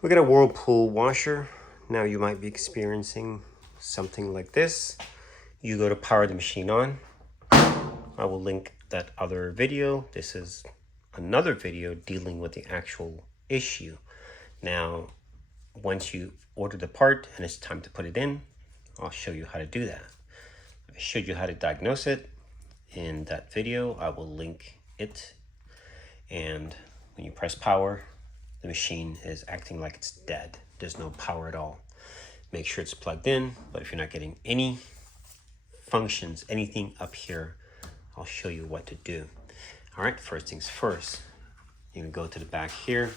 We got a Whirlpool washer. Now you might be experiencing something like this. You go to power the machine on. I will link that other video. This is another video dealing with the actual issue. Now, once you order the part and it's time to put it in, I'll show you how to do that. I showed you how to diagnose it in that video. I will link it. And when you press power, the machine is acting like it's dead. There's no power at all. Make sure it's plugged in, but if you're not getting any functions, anything up here, I'll show you what to do. All right, first things first, you're gonna go to the back here,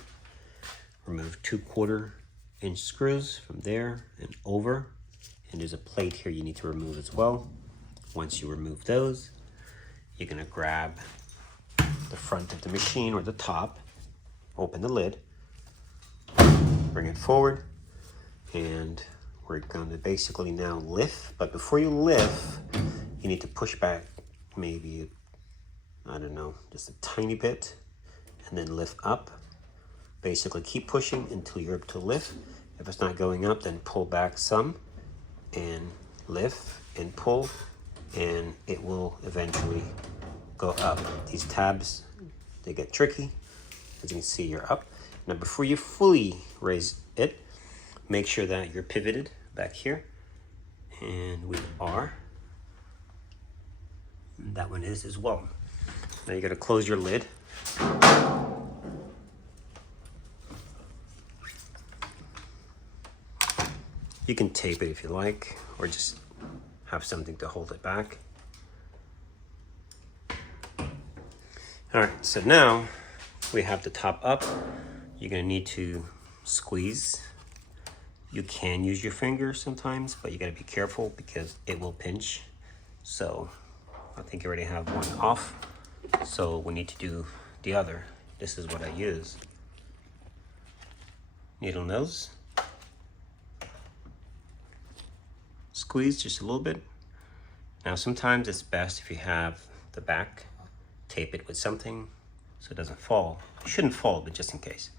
remove 2/4 inch screws from there and over, and there's a plate here you need to remove as well. Once you remove those, you're gonna grab the front of the machine or the top, open the lid, bring it forward, and we're going to basically now lift. But before you lift, you need to push back maybe, I don't know, just a tiny bit, and then lift up. Basically keep pushing until you're able to lift. If it's not going up, then pull back some and lift and pull, and it will eventually go up. These tabs, they get tricky. As you can see, you're up. Now before you fully raise it, make sure that you're pivoted back here, and we are. And that one is as well. Now you gotta close your lid. You can tape it if you like, or just have something to hold it back. All right, so now we have the top up. You're gonna need to squeeze. You can use your finger sometimes, but you gotta be careful because it will pinch. So I think you already have one off. So we need to do the other. This is what I use. Needle nose. Squeeze just a little bit. Now sometimes it's best if you have the back, tape it with something so it doesn't fall. It shouldn't fall, but just in case.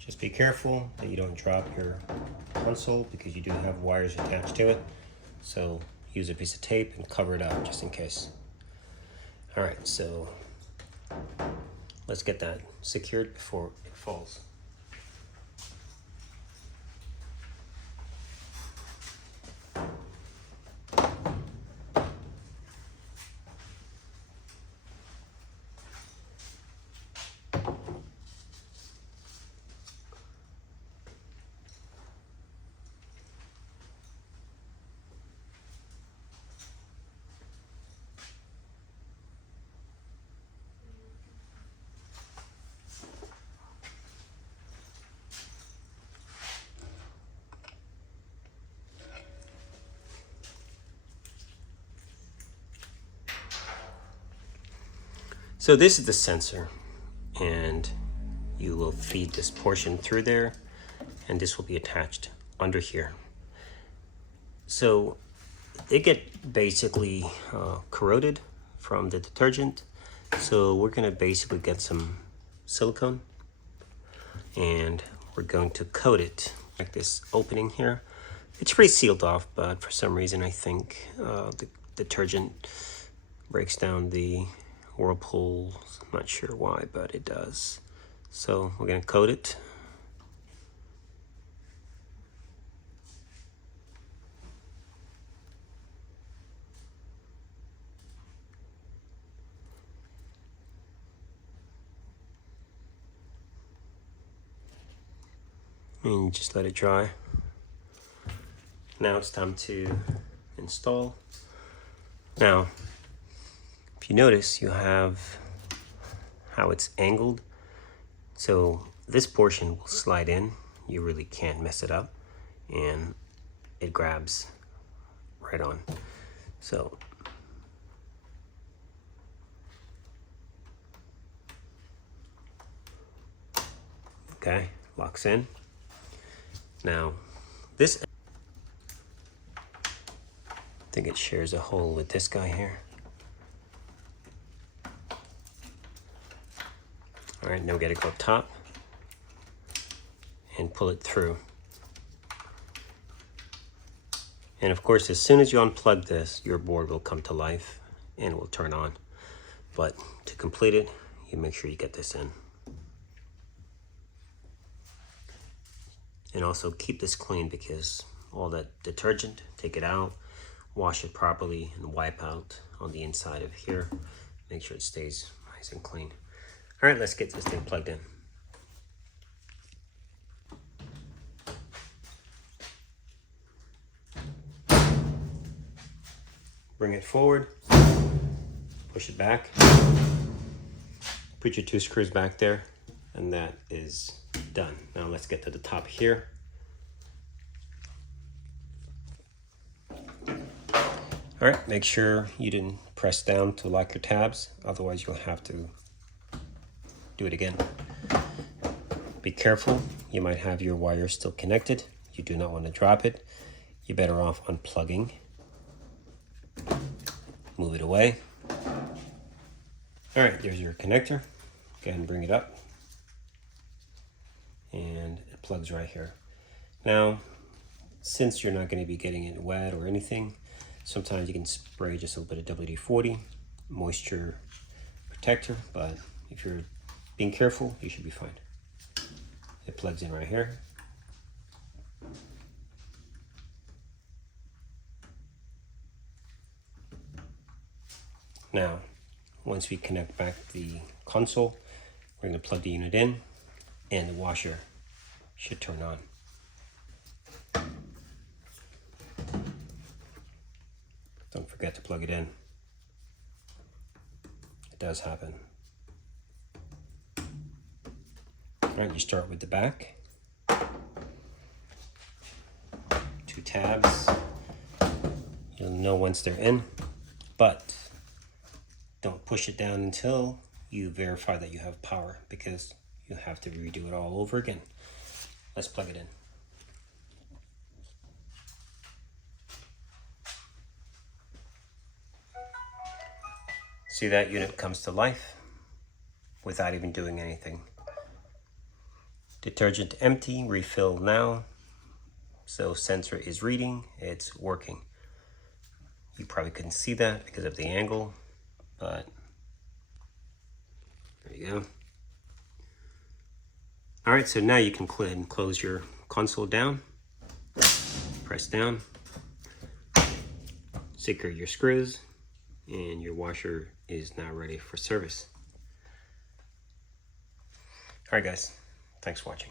Just be careful that you don't drop your console because you do have wires attached to it. So use a piece of tape and cover it up just in case. All right, so let's get that secured before it falls. So this is the sensor, and you will feed this portion through there, and this will be attached under here. So they get basically corroded from the detergent. So we're gonna basically get some silicone, and we're going to coat it like this opening here. It's pretty sealed off, but for some reason I think the detergent breaks down the Whirlpool. I'm not sure why, but it does. So we're gonna coat it. and just let it dry. Now it's time to install. Now, if you notice, you have how it's angled. So this portion will slide in. You really can't mess it up, and it grabs right on. So okay, locks in. Now this, I think it shares a hole with this guy here. All right, now we gotta go up top and pull it through. And of course, as soon as you unplug this, your board will come to life and it will turn on. But to complete it, you make sure you get this in. And also keep this clean, because all that detergent, take it out, wash it properly, and wipe out on the inside of here. Make sure it stays nice and clean. All right, let's get this thing plugged in. Bring it forward, push it back, put your 2 screws back there, and that is done. Now let's get to the top here. All right, make sure you didn't press down to lock your tabs, otherwise you'll have to do it again. Be careful, you might have your wire still connected. You do not want to drop it. You're better off unplugging. Move it away. All right, there's your connector. Go ahead and bring it up. And it plugs right here. Now, since you're not going to be getting it wet or anything, sometimes you can spray just a little bit of WD-40, moisture protector, but if you're being careful, you should be fine. It plugs in right here. Now, once we connect back the console, we're going to plug the unit in, and the washer should turn on. Don't forget to plug it in. It does happen. All right, you start with the back. 2 tabs. You'll know once they're in, but don't push it down until you verify that you have power, because you have to redo it all over again. Let's plug it in. See, that unit comes to life without even doing anything. Detergent empty, refill now. So sensor is reading, it's working. You probably couldn't see that because of the angle, but there you go. All right, so now you can go ahead and close your console down. Press down, secure your screws, and your washer is now ready for service. All right, guys, thanks for watching.